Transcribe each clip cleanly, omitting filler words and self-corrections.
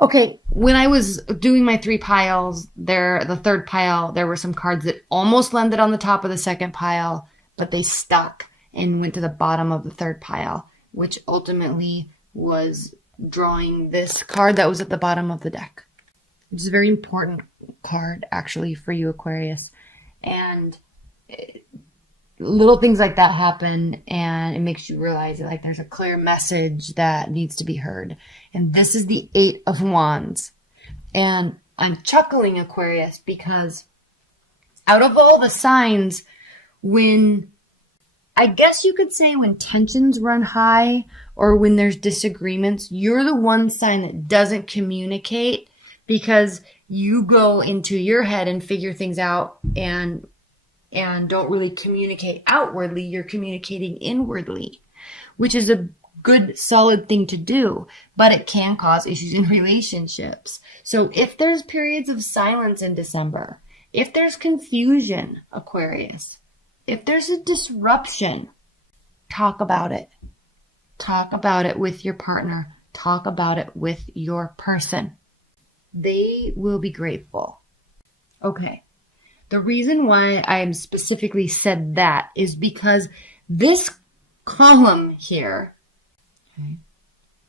Okay, when I was doing my 3 piles, the third pile, there were some cards that almost landed on the top of the second pile, but they stuck and went to the bottom of the third pile, which ultimately was drawing this card that was at the bottom of the deck. Which is a very important card, actually, for you, Aquarius. And little things like that happen, and it makes you realize that, like, there's a clear message that needs to be heard. And this is the 8 of Wands. And I'm chuckling, Aquarius, because out of all the signs, when, I guess you could say when tensions run high or when there's disagreements, you're the one sign that doesn't communicate because you go into your head and figure things out and don't really communicate outwardly. You're communicating inwardly, which is a good, solid thing to do, but it can cause issues in relationships. So if there's periods of silence in December, if there's confusion, Aquarius, if there's a disruption, talk about it. Talk about it with your partner. Talk about it with your person. They will be grateful. Okay. The reason why I specifically said that is because this column here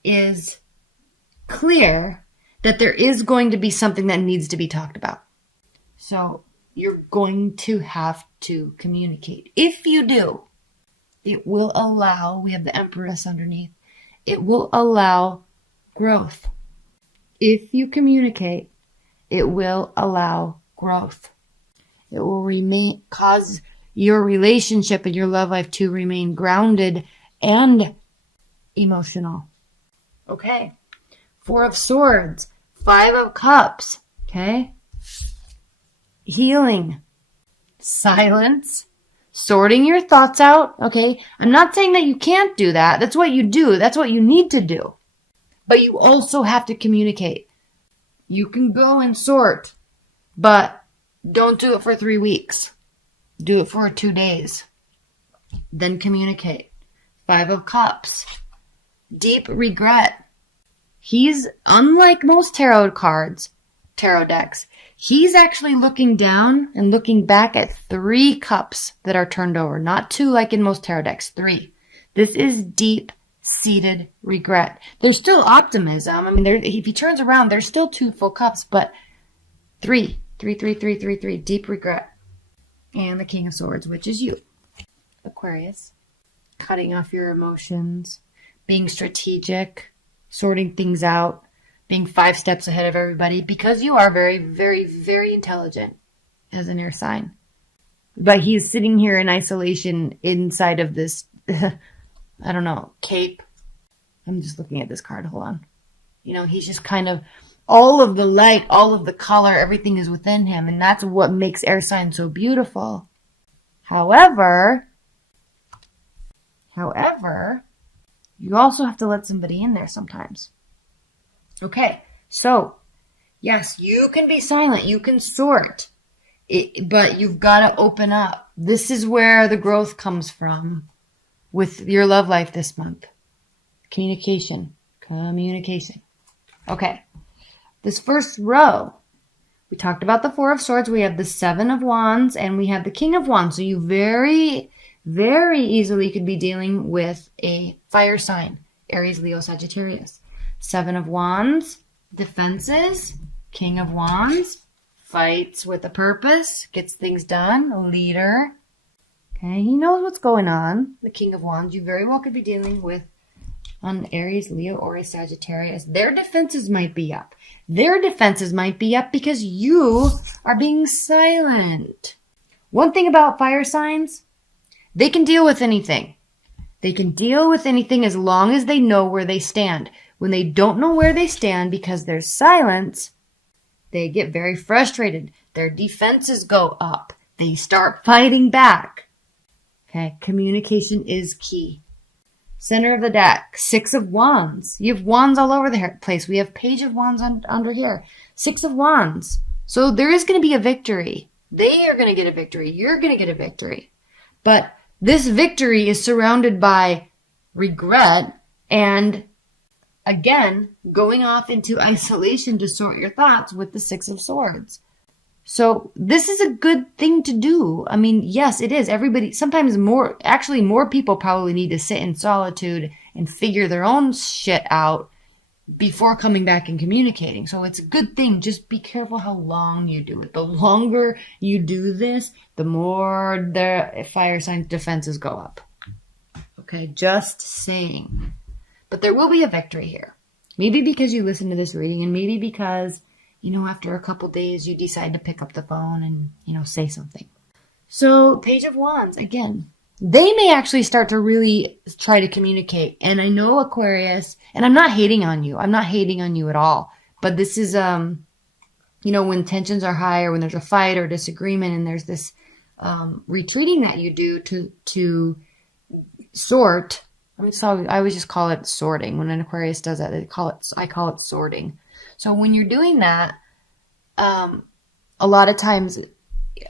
is clear that there is going to be something that needs to be talked about. So you're going to have to communicate. If you do, it will allow, we have the Empress underneath, it will allow growth. If you communicate, it will allow growth. It will cause your relationship and your love life to remain grounded and emotional. Okay. 4 of Swords. 5 of Cups. Okay. Healing. Silence. Sorting your thoughts out. Okay. I'm not saying that you can't do that. That's what you do. That's what you need to do. But you also have to communicate. You can go and sort, but don't do it for 3 weeks. Do it for 2 days. Then communicate. 5 of Cups. Deep regret. He's, unlike most tarot decks, he's actually looking down and looking back at 3 cups that are turned over. Not 2 like in most tarot decks. 3. This is deep-seated regret. There's still optimism. I mean, if he turns around, there's still 2 full cups, but 3. 3. Deep regret. And the King of Swords, which is you, Aquarius. Cutting off your emotions. Being strategic. Sorting things out. Being 5 steps ahead of everybody. Because you are very, very, very intelligent as an air sign. But he's sitting here in isolation inside of this, I don't know, cape. I'm just looking at this card. Hold on. You know, he's just kind of, all of the light, all of the color, everything is within him. And that's what makes air signs so beautiful. However, you also have to let somebody in there sometimes. Okay, so, yes, you can be silent. You can sort. But you've got to open up. This is where the growth comes from with your love life this month. Communication. Okay. This first row, we talked about the 4 of Swords. We have the 7 of Wands and we have the King of Wands. So you very, very easily could be dealing with a fire sign. Aries, Leo, Sagittarius. 7 of Wands, defenses. King of Wands, fights with a purpose, gets things done, a leader. Okay, he knows what's going on. The King of Wands, you very well could be dealing with an Aries, Leo, or a Sagittarius. Their defenses might be up. Their defenses might be up because you are being silent. One thing about fire signs, they can deal with anything. They can deal with anything as long as they know where they stand. When they don't know where they stand because there's silence, they get very frustrated. Their defenses go up. They start fighting back. Okay, communication is key. Center of the deck, 6 of Wands. You have Wands all over the place. We have Page of Wands under here. 6 of Wands. So there is going to be a victory. They are going to get a victory. You're going to get a victory. But this victory is surrounded by regret and Again, going off into isolation to sort your thoughts with the Six of Swords. So this is a good thing to do. I mean, yes, it is. Everybody, sometimes more people probably need to sit in solitude and figure their own shit out before coming back and communicating. So it's a good thing. Just be careful how long you do it. The longer you do this, the more the fire sign defenses go up. Okay, just saying. But there will be a victory here. Maybe because you listen to this reading, and maybe because, after a couple days you decide to pick up the phone and, say something. So, Page of Wands, again, they may actually start to really try to communicate. And I know, Aquarius, and I'm not hating on you. I'm not hating on you at all. But this is, when tensions are high, or when there's a fight or disagreement, and there's this retreating that you do to sort. I always just call it sorting. When an Aquarius does that, I call it sorting. So when you're doing that, a lot of times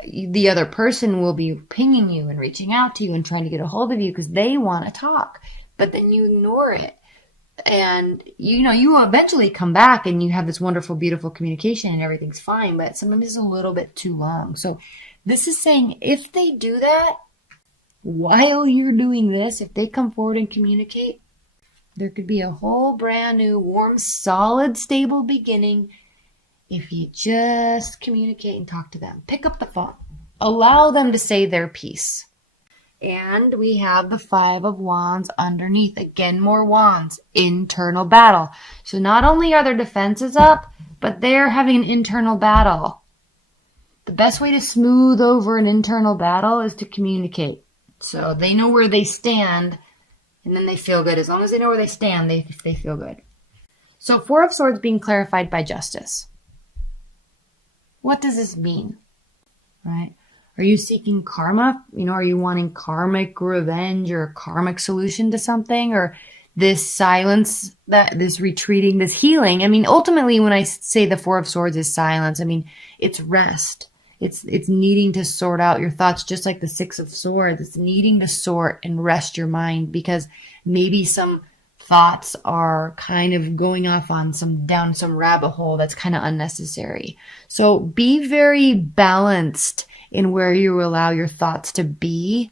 the other person will be pinging you and reaching out to you and trying to get a hold of you because they want to talk, but then you ignore it. And, you will eventually come back and you have this wonderful, beautiful communication and everything's fine, but sometimes it's a little bit too long. So this is saying if they do that, while you're doing this, if they come forward and communicate, there could be a whole brand new, warm, solid, stable beginning if you just communicate and talk to them. Pick up the phone. Allow them to say their piece. And we have the Five of Wands underneath. Again, more wands. Internal battle. So not only are their defenses up, but they're having an internal battle. The best way to smooth over an internal battle is to communicate. So they know where they stand, and then they feel good. As long as they know where they stand, they feel good. So Four of Swords being clarified by Justice. What does this mean? Right? Are you seeking karma? Are you wanting karmic revenge or a karmic solution to something? Or this silence, this retreating, this healing? Ultimately, when I say the Four of Swords is silence, it's rest. It's needing to sort out your thoughts, just like the Six of Swords. It's needing to sort and rest your mind because maybe some thoughts are kind of going off on down some rabbit hole that's kind of unnecessary. So be very balanced in where you allow your thoughts to be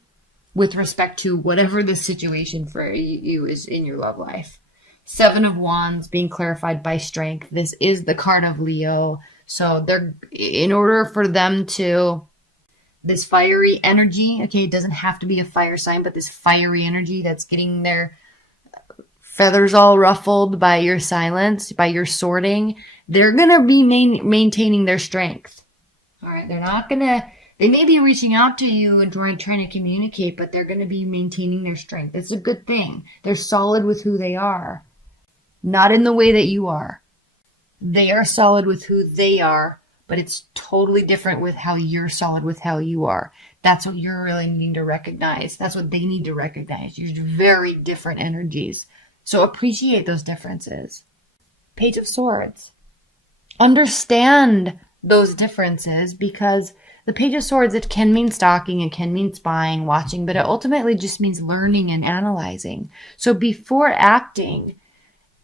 with respect to whatever the situation for you is in your love life. Seven of Wands being clarified by Strength. This is the card of Leo. So in order for them to, this fiery energy, okay, it doesn't have to be a fire sign, but this fiery energy that's getting their feathers all ruffled by your silence, by your sorting, they're going to be maintaining their strength. All right, they may be reaching out to you and trying to communicate, but they're going to be maintaining their strength. It's a good thing. They're solid with who they are, not in the way that you are. They are solid with who they are, but it's totally different with how you're solid with how you are. That's what you're really needing to recognize. That's what they need to recognize. You're very different energies. So appreciate those differences. Page of Swords. Understand those differences because the Page of Swords, it can mean stalking, it can mean spying, watching, but it ultimately just means learning and analyzing. So before acting,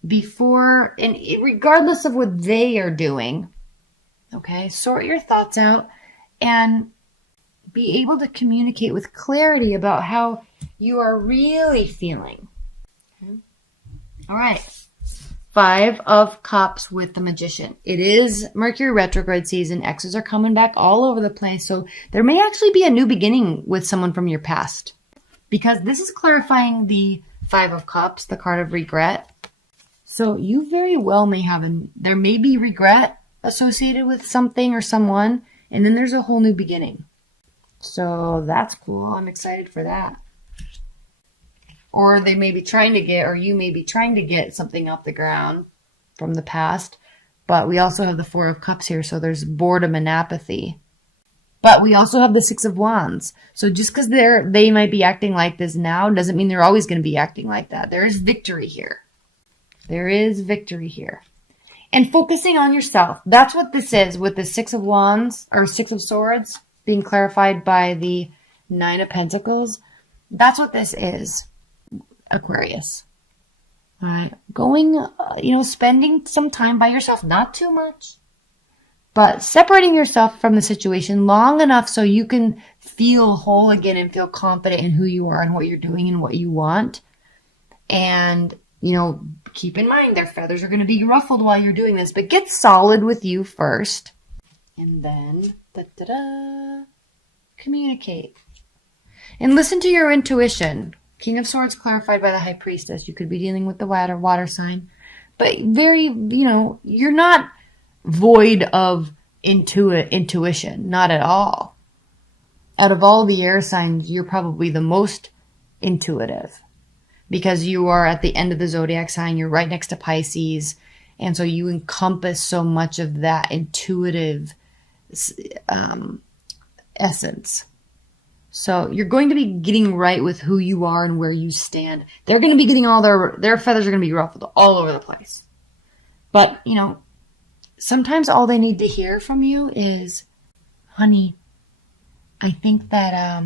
and regardless of what they are doing, okay, sort your thoughts out and be able to communicate with clarity about how you are really feeling. Okay. All right. Five of Cups with the Magician. It is Mercury retrograde season. Exes are coming back all over the place. So there may actually be a new beginning with someone from your past because this is clarifying the Five of Cups, the card of regret. So you very well may there may be regret associated with something or someone, and then there's a whole new beginning. So that's cool. I'm excited for that. Or they may be trying to get, or you may be trying to get something off the ground from the past. But we also have the Four of Cups here, so there's boredom and apathy. But we also have the Six of Wands. So just because they might be acting like this now doesn't mean they're always going to be acting like that. There is victory here. There is victory here. And focusing on yourself. That's what this is with the Six of Wands or Six of Swords being clarified by the Nine of Pentacles. That's what this is, Aquarius. All right. Going, spending some time by yourself, not too much, but separating yourself from the situation long enough so you can feel whole again and feel confident in who you are and what you're doing and what you want. And, keep in mind their feathers are going to be ruffled while you're doing this, but get solid with you first. And then, communicate. And listen to your intuition. King of Swords clarified by the High Priestess. You could be dealing with the water sign. But you're not void of intuition. Not at all. Out of all the air signs, you're probably the most intuitive. Because you are at the end of the zodiac sign. You're right next to Pisces. And so you encompass so much of that intuitive essence. So you're going to be getting right with who you are and where you stand. They're going to be getting all their feathers are going to be ruffled all over the place. But, sometimes all they need to hear from you is, honey, I think that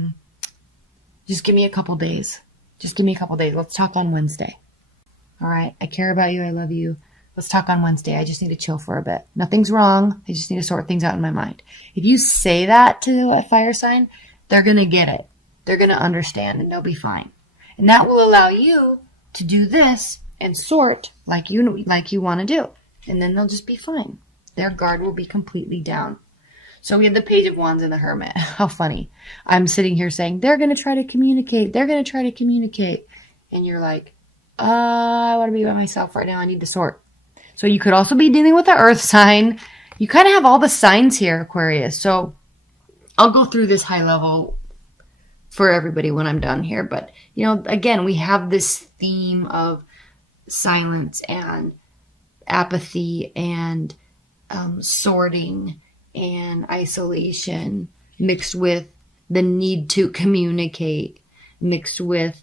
just give me a couple days. Just give me a couple days. Let's talk on Wednesday. All right. I care about you. I love you. Let's talk on Wednesday. I just need to chill for a bit. Nothing's wrong. I just need to sort things out in my mind. If you say that to a fire sign, they're going to get it. They're going to understand and they'll be fine. And that will allow you to do this and sort like you want to do. And then they'll just be fine. Their guard will be completely down. So we have the Page of Wands and the Hermit. How funny. I'm sitting here saying, they're going to try to communicate. They're going to try to communicate. And you're like, I want to be by myself right now. I need to sort. So you could also be dealing with the earth sign. You kind of have all the signs here, Aquarius. So I'll go through this high level for everybody when I'm done here. But, again, we have this theme of silence and apathy and sorting and isolation mixed with the need to communicate, mixed with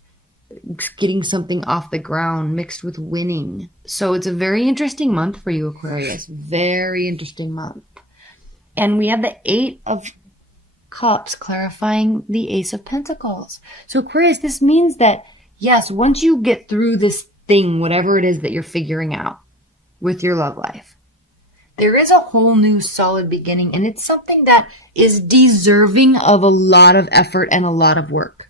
getting something off the ground, mixed with winning. So it's a very interesting month for you, Aquarius. Very interesting month. And we have the 8 of Cups clarifying the Ace of Pentacles. So Aquarius, this means that, yes, once you get through this thing, whatever it is that you're figuring out with your love life, there is a whole new solid beginning, and it's something that is deserving of a lot of effort and a lot of work.